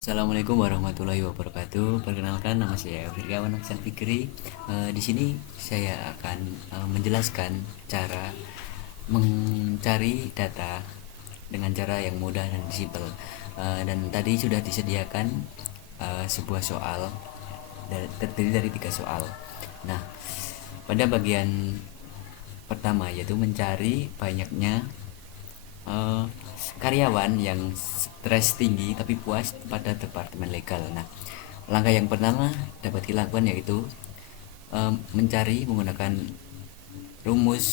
Assalamualaikum warahmatullahi wabarakatuh. Perkenalkan, nama saya Firgawan Aksan Fikri. Di sini saya akan menjelaskan cara mencari data dengan cara yang mudah dan simpel. Dan tadi sudah disediakan sebuah soal terdiri dari 3 soal. Nah, pada bagian pertama yaitu mencari banyaknya eh, karyawan yang stres tinggi tapi puas pada departemen legal. Nah, langkah yang pertama dapat dilakukan yaitu mencari menggunakan rumus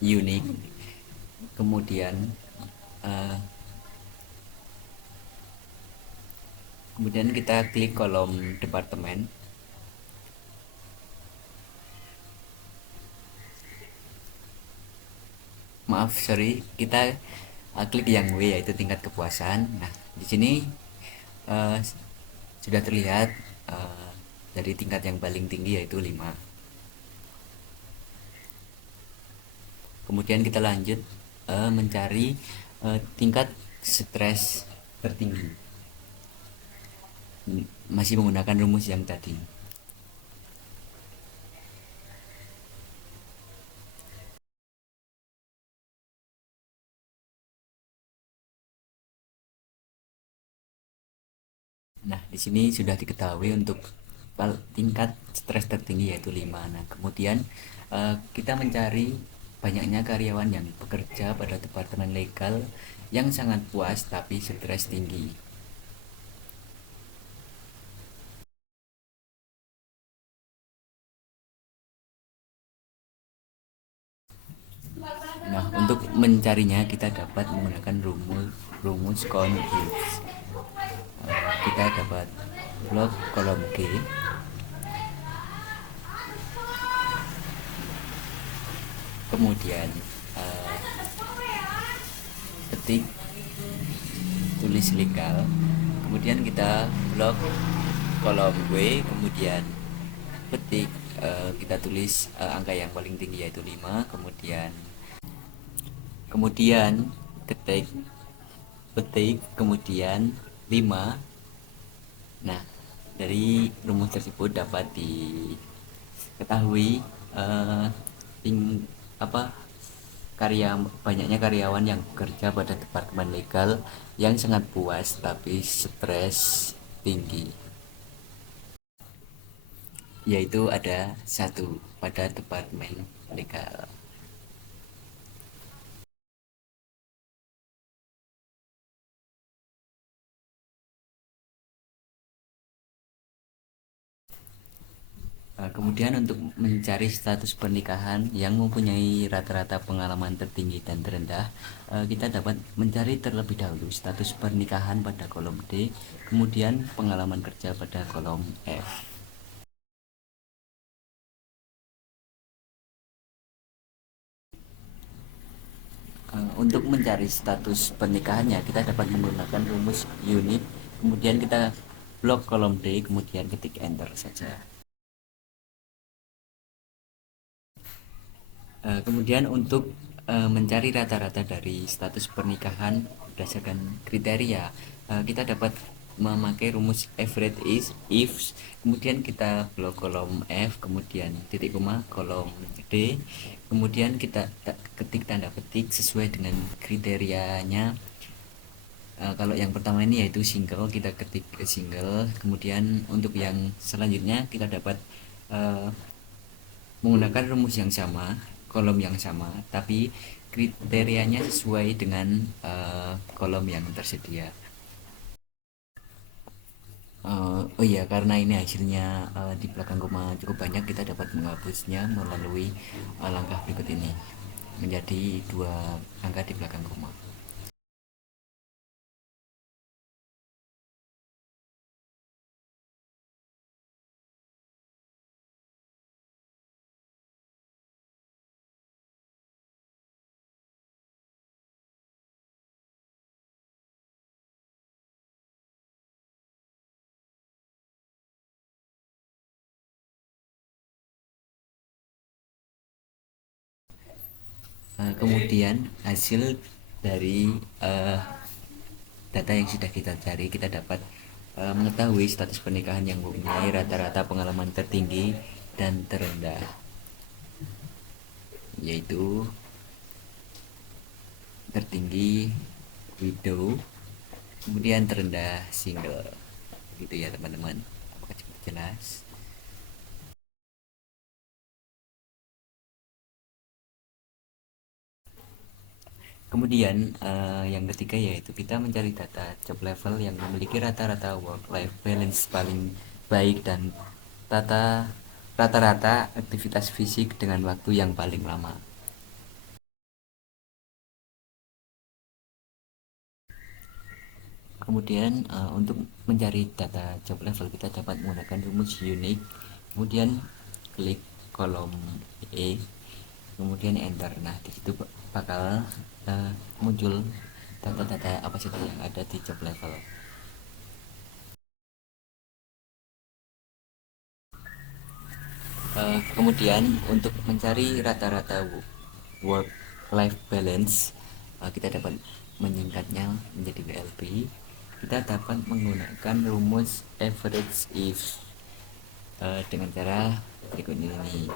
unik, kemudian eh, kemudian kita klik kolom departemen. Maaf, sorry, kita klik yang W yaitu tingkat kepuasan. Nah, di sini eh, sudah terlihat dari tingkat yang paling tinggi yaitu 5. Kemudian kita lanjut mencari tingkat stres tertinggi, masih menggunakan rumus yang tadi. Nah, di sini sudah diketahui untuk tingkat stres tertinggi yaitu 5. Nah, kemudian kita mencari banyaknya karyawan yang bekerja pada departemen legal yang sangat puas tapi stres tinggi. Nah, untuk mencarinya kita dapat menggunakan rumus rumus CONIF. Kita dapat blok kolom G, kemudian uh, ketik tulis legal, kemudian kita blok kolom W, kemudian ketik kita tulis angka yang paling tinggi yaitu 5, kemudian ketik ketik kemudian 5. Nah, dari rumus tersebut dapat diketahui eh, ting, apa banyaknya karyawan yang bekerja pada departemen legal yang sangat puas tapi stres tinggi, yaitu ada 1 pada departemen legal. Kemudian untuk mencari status pernikahan yang mempunyai rata-rata pengalaman tertinggi dan terendah, kita dapat mencari terlebih dahulu status pernikahan pada kolom D, kemudian pengalaman kerja pada kolom F. Untuk mencari status pernikahannya, kita dapat menggunakan rumus unit, kemudian kita blok kolom D, kemudian ketik enter saja. Kemudian untuk mencari rata-rata dari status pernikahan berdasarkan kriteria, kita dapat memakai rumus average is if, kemudian kita blok kolom F, kemudian titik koma kolom D, kemudian kita ketik tanda petik sesuai dengan kriterianya. Kalau yang pertama ini yaitu single, kita ketik single, kemudian untuk yang selanjutnya kita dapat uh, menggunakan rumus yang sama, kolom yang sama, tapi kriterianya sesuai dengan kolom yang tersedia. Oh iya, karena ini hasilnya di belakang koma cukup banyak, kita dapat menghapusnya melalui langkah berikut ini menjadi 2 angka di belakang koma. Kemudian hasil dari data yang sudah kita cari, kita dapat mengetahui status pernikahan yang mempunyai rata-rata pengalaman tertinggi dan terendah, yaitu tertinggi widow, kemudian terendah single. Gitu ya teman-teman, apakah cukup jelas? Kemudian yang ketiga yaitu kita mencari data job level yang memiliki rata-rata work life balance paling baik dan tata rata-rata aktivitas fisik dengan waktu yang paling lama. Kemudian untuk mencari data job level kita dapat menggunakan rumus unique, kemudian klik kolom E, kemudian enter. Nah di situ bakal muncul data-data apa saja yang ada di job level. Kemudian untuk mencari rata-rata work life balance, kita dapat menyingkatnya menjadi WLB. Kita dapat menggunakan rumus average if dengan cara berikut ini.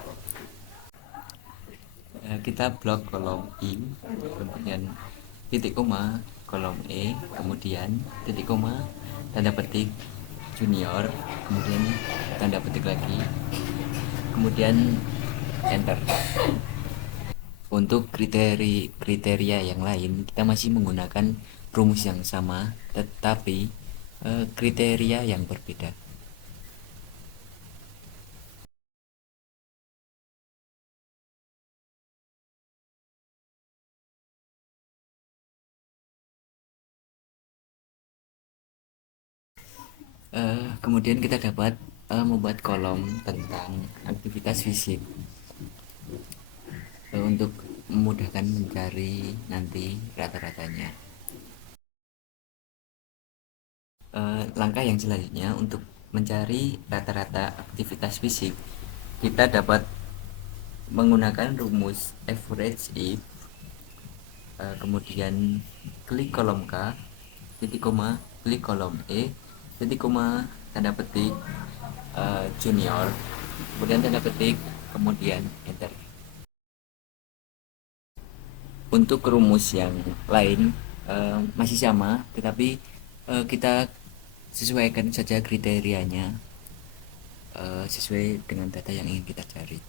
Kita blok kolom I, kemudian titik koma kolom E, kemudian titik koma tanda petik junior, kemudian tanda petik lagi, kemudian enter. Untuk kriteria yang lain kita masih menggunakan rumus yang sama, tetapi kriteria yang berbeda. Kemudian kita dapat membuat kolom tentang aktivitas fisik untuk memudahkan mencari nanti rata-ratanya. Langkah yang selanjutnya untuk mencari rata-rata aktivitas fisik, kita dapat menggunakan rumus average if, kemudian klik kolom K, titik koma, klik kolom E, titik koma, tanda petik junior, kemudian tanda petik, kemudian enter. Untuk rumus yang lain masih sama, tetapi kita sesuaikan saja kriterianya sesuai dengan data yang ingin kita cari.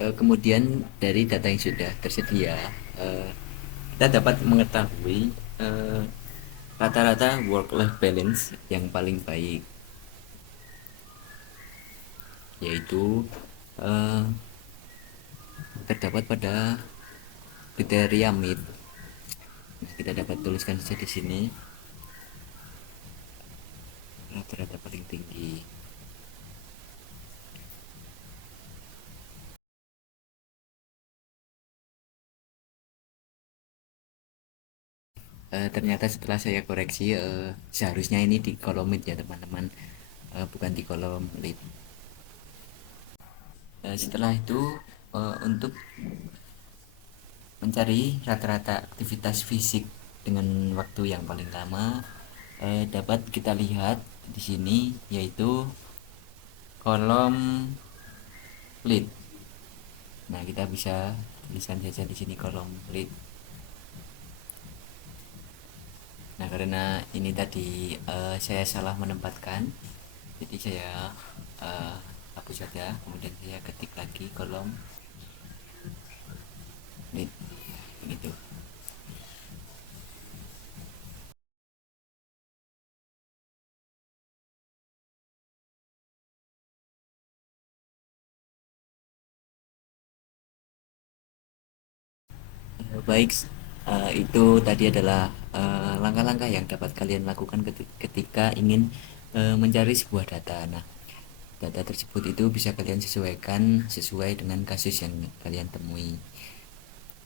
Kemudian dari data yang sudah tersedia, kita dapat mengetahui rata-rata work-life balance yang paling baik, yaitu terdapat pada kriteria mid. Nah, kita dapat tuliskan saja di sini rata-rata paling tinggi. Ternyata setelah saya koreksi, seharusnya ini di kolom mid ya teman-teman, bukan di kolom lead. Setelah itu untuk mencari rata-rata aktivitas fisik dengan waktu yang paling lama, dapat kita lihat di sini yaitu kolom lead. Nah kita bisa tuliskan saja di sini kolom lead. Nah karena ini tadi saya salah menempatkan, jadi saya hapus saja, kemudian saya ketik lagi kolom lead gitu. Baik, itu tadi adalah langkah-langkah yang dapat kalian lakukan ketika ingin mencari sebuah data. Nah, data tersebut itu bisa kalian sesuaikan sesuai dengan kasus yang kalian temui.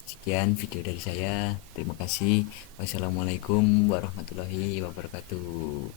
Sekian video dari saya. Terima kasih. Wassalamualaikum warahmatullahi wabarakatuh.